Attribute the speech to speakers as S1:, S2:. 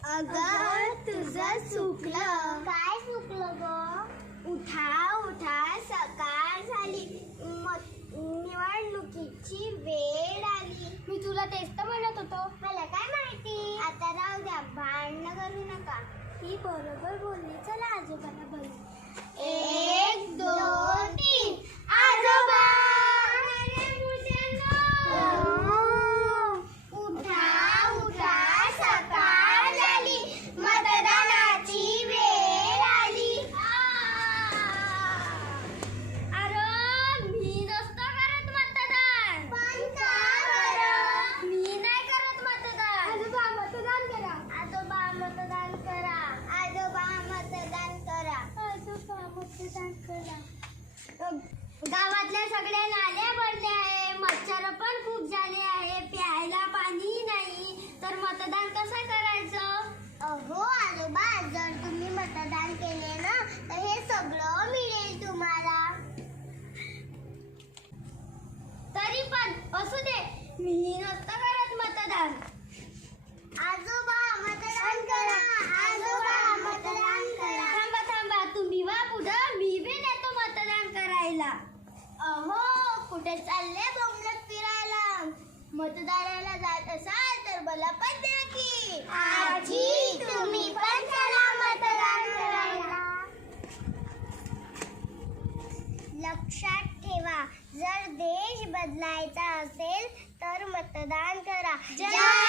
S1: अगं तुझं चुकलं.
S2: काय चुकलं ग?
S1: उठा उठा, सकाळ झाली, निवडणुकीची वेळ आली.
S2: मी तुला तेच तर म्हणत होतो.
S1: मला काय माहिती. आता राहू द्या, भांडण करू नका.
S2: ही बरोबर बोलली. चला आजोबांना बोलू.
S1: 1 2 3 आजोबा. उठा उठा, सकाळ झाली, मतदानाची वेळ आली.
S2: अरे मी नसतो करत मतदान.
S1: पण का बरं?
S2: मी नाही करत मतदान.
S1: आजोबा मतदान करा. आजोबा मतदान करा. आजोबा मतदान करा.
S2: आजोबा मतदान करा.
S1: गावातल्या सगळ्या नाल्या भरल्या आहे, मच्छर पण खूप झाले आहे, प्यायला पाणी नाही, तर मतदान कसं करायचं? अहो आजोबा, जर तुम्ही मतदान केले ना तर हे सगळं मिळेल तुम्हाला. तरी पण असू दे, मी नसतं करत मतदान. आजोबा मतदान करा. आजोबा मतदान करा. थांबा थांबा, तुम्ही वा पुढं, मी बी नेतो मतदान करायला. अहो कुठे चालले बोंबलत फिरायला? मतदाराला जात असाल तर मला पण द्या की. आजी तुम्ही पण चला मतदान करायला. लक्षात ठेवा, जर देश बदलायचा असेल तर मतदान करा. जय